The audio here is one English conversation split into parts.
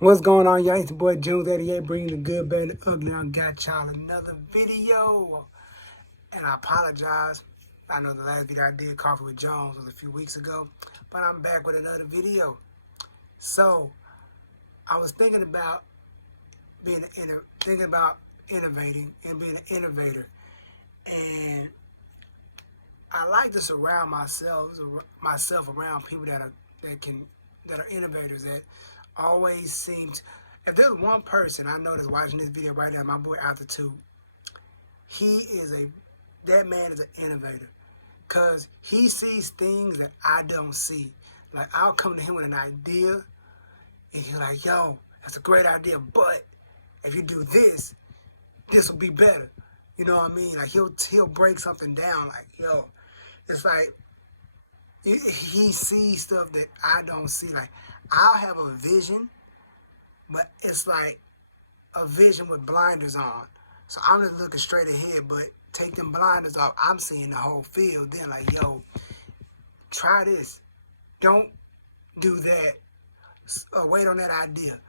What's going on, y'all? It's your boy JunesEightyEIght bringing the good, bad, and ugly. I got y'all another video. And I apologize. I know the last video I did, Coffee with Jones, was a few weeks ago. But I'm back with another video. So, I was thinking about innovating and being an innovator. And I like to surround myself around people that are innovators, that always seem to, if there's one person I know that's watching this video right now, my boy Altitude, that man is an innovator, because he sees things that I don't see. Like, I'll come to him with an idea, and he's like, yo, that's a great idea, but if you do this, this will be better. You know what I mean? Like, he'll break something down, like, yo, it's like, he sees stuff that I don't see. Like, I'll have a vision, but it's like a vision with blinders on. So I'm just looking straight ahead, but take them blinders off, I'm seeing the whole field. Then like, yo, try this. Don't do that. Wait on that idea.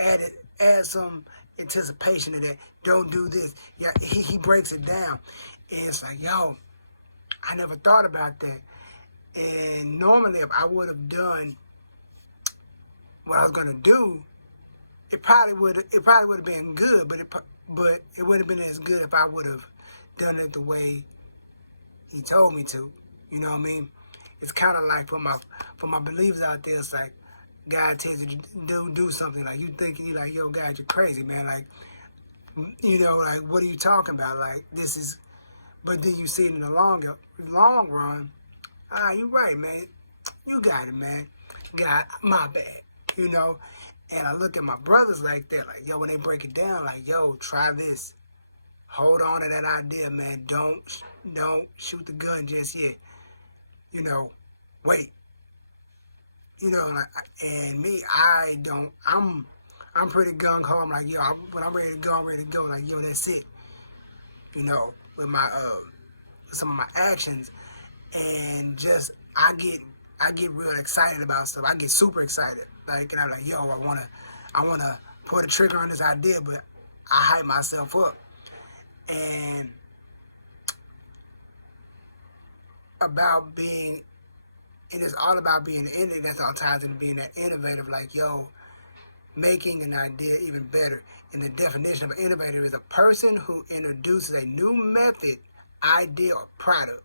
Add some anticipation to that. Don't do this. Yeah, he breaks it down. And it's like, yo, I never thought about that. And normally if I would have done what I was gonna do, it probably would have been good, but it wouldn't have been as good if I would have done it the way he told me to. You know what I mean? It's kind of like for my believers out there, it's like God tells you to do something, like you thinking, you like, yo, God, you're crazy, man. Like, you know, like, what are you talking about? Like, this is, but then you see it in the long run. You're right, man. You got it, man. God, my bad. You know. And I look at my brothers like that, like, yo, when they break it down, like, yo, try this. Hold on to that idea, man. Don't shoot the gun just yet. You know, wait. You know, like, and me, I'm pretty gung-ho. I'm like, yo, when I'm ready to go, I'm ready to go. Like, yo, that's it. You know, with my, some of my actions. And just, I get real excited about stuff. I get super excited. Like, and I'm like, yo, I wanna pull the trigger on this idea, but I hype myself up. And it's all about being an innovator. That's all ties into being that innovative. Like, yo, making an idea even better. And the definition of an innovator is a person who introduces a new method, idea, or product.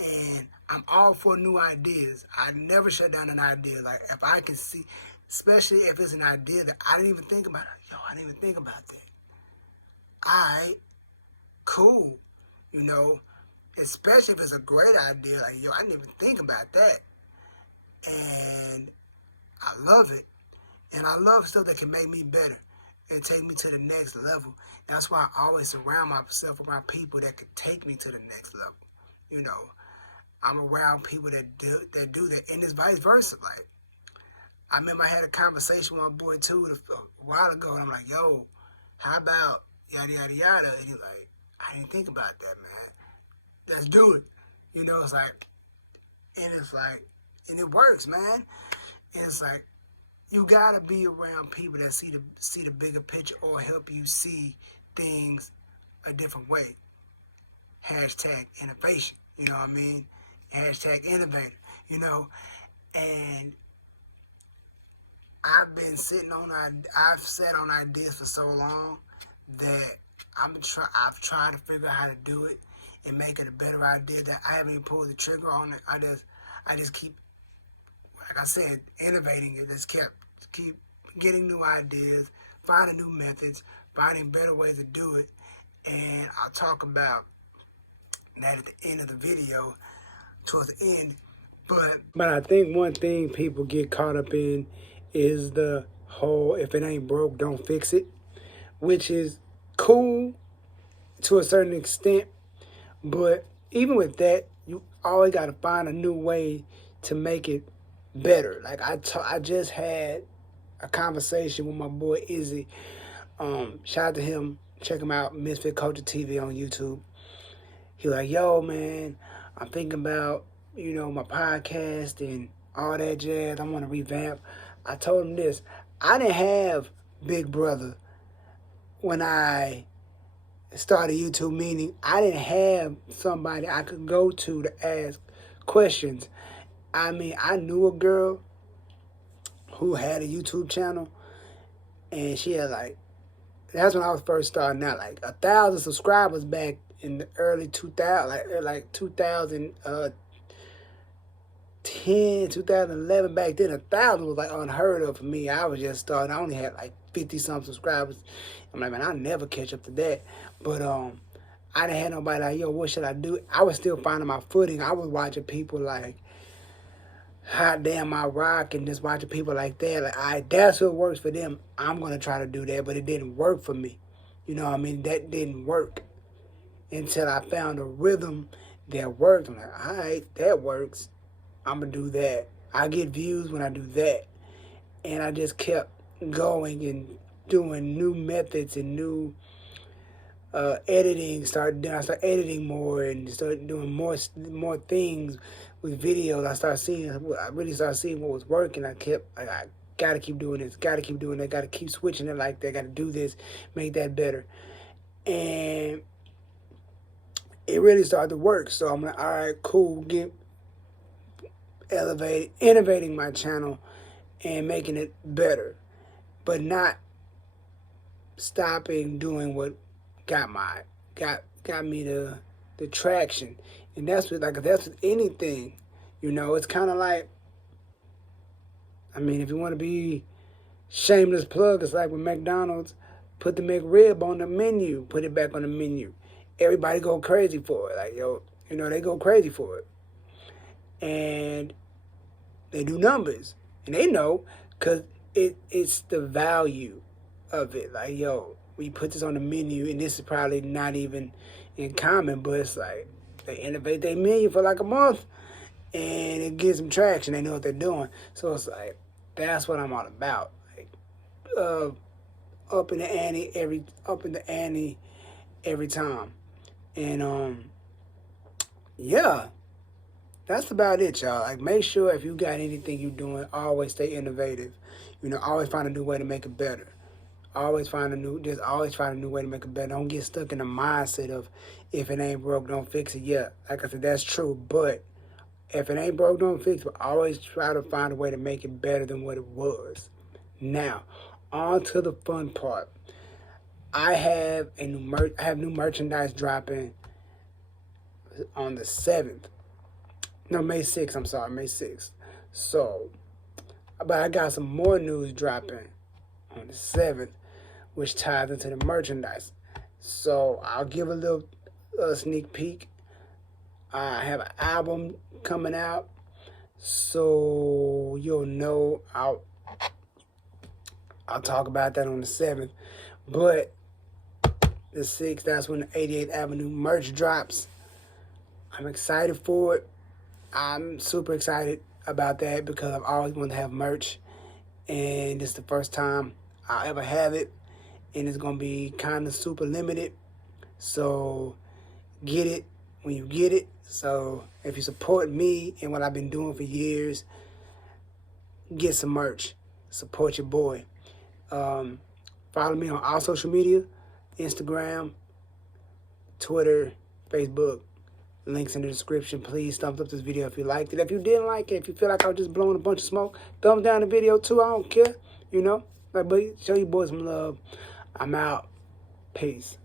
And I'm all for new ideas. I never shut down an idea. Like, if I can see, especially if it's an idea that I didn't even think about. Yo, I didn't even think about that. Alright, cool. You know, especially if it's a great idea. Like, yo, I didn't even think about that. And I love it. And I love stuff that can make me better and take me to the next level. That's why I always surround myself around people that could take me to the next level. You know, I'm around people that do that, and it's vice versa. Like, I remember I had a conversation with my boy too a while ago, and I'm like, yo, how about yada yada yada? And he's like, I didn't think about that, man. Let's do it. You know, it's like, and it works, man. And it's like, you gotta be around people that see the bigger picture, or help you see things a different way. Hashtag innovation. You know what I mean? Hashtag innovator, you know. And I've sat on ideas for so long that I've tried to figure out how to do it and make it a better idea, that I haven't even pulled the trigger on it. I just keep, like I said, innovating it. Just keep getting new ideas, finding new methods, finding better ways to do it. And I'll talk about that at the end of the video, towards the end. But I think one thing people get caught up in is the whole, if it ain't broke, don't fix it, which is cool to a certain extent. But even with that, you always got to find a new way to make it better. Like, I just had a conversation with my boy Izzy. Shout out to him. Check him out, Misfit Culture TV on YouTube. He like, yo, man, I'm thinking about, you know, my podcast and all that jazz. I want to revamp I told him this. I didn't have Big Brother when I started YouTube, meaning I didn't have somebody I could go to ask questions. I mean, I knew a girl who had a YouTube channel, and she had like, that's when I was first starting out, like 1,000 subscribers back in the early 2000, like 2010, 2011. Back then, 1,000 was like unheard of for me. I was just starting. I only had like 50-some subscribers. I'm like, man, I'll never catch up to that. But I didn't have nobody like, yo, what should I do? I was still finding my footing. I was watching people like Hot Damn I Rock and just watching people like that. Like, that's what works for them. I'm going to try to do that, but it didn't work for me. You know what I mean? That didn't work until I found a rhythm that worked. I'm like, all right, that works. I'm going to do that. I get views when I do that. And I just kept going and doing new methods and new editing. I started editing more and started doing more things with videos. I really started seeing what was working. I gotta keep doing this, gotta keep doing that, gotta keep switching it like that, gotta do this, make that better. And it really started to work. So I'm like, all right, cool, innovating my channel and making it better, but not stopping doing what got me the traction. And that's with anything, you know. It's kind of like, I mean, if you want to be shameless plug, it's like with McDonald's, put the McRib on the menu, put it back on the menu. Everybody go crazy for it. Like, yo, you know, they go crazy for it. And they do numbers. And they know, because it's the value of it. Like, yo, we put this on the menu, and this is probably not even in common, but it's like they innovate their menu for like a month, and it gives them traction. They know what they're doing. So it's like, that's what I'm all about. Like, up in the ante every time. And yeah, that's about it, y'all. Like, make sure if you got anything you're doing, always stay innovative. You know, always find a new way to make it better. Always find a new way to make it better. Don't get stuck in the mindset of, if it ain't broke, don't fix it. Yeah, like I said, that's true. But if it ain't broke, don't fix it. But always try to find a way to make it better than what it was. Now, on to the fun part. I have new merchandise dropping on the 7th. No, May 6th. I'm sorry, May 6th. So, but I got some more news dropping on the 7th, which ties into the merchandise. So I'll give a little sneak peek. I have an album coming out, so you'll know. I'll talk about that on the 7th. But the 6th, that's when the 88th Avenue merch drops. I'm excited for it. I'm super excited about that because I've always wanted to have merch, and this is the first time I'll ever have it, and it's going to be kind of super limited. So get it when you get it. So if you support me and what I've been doing for years, get some merch. Support your boy. Follow me on all social media, Instagram, Twitter, Facebook. Links in the description. Please thumbs up this video if you liked it. If you didn't like it, if you feel like I was just blowing a bunch of smoke, thumbs down the video too. I don't care. You know? Like, but show you boys some love. I'm out. Peace.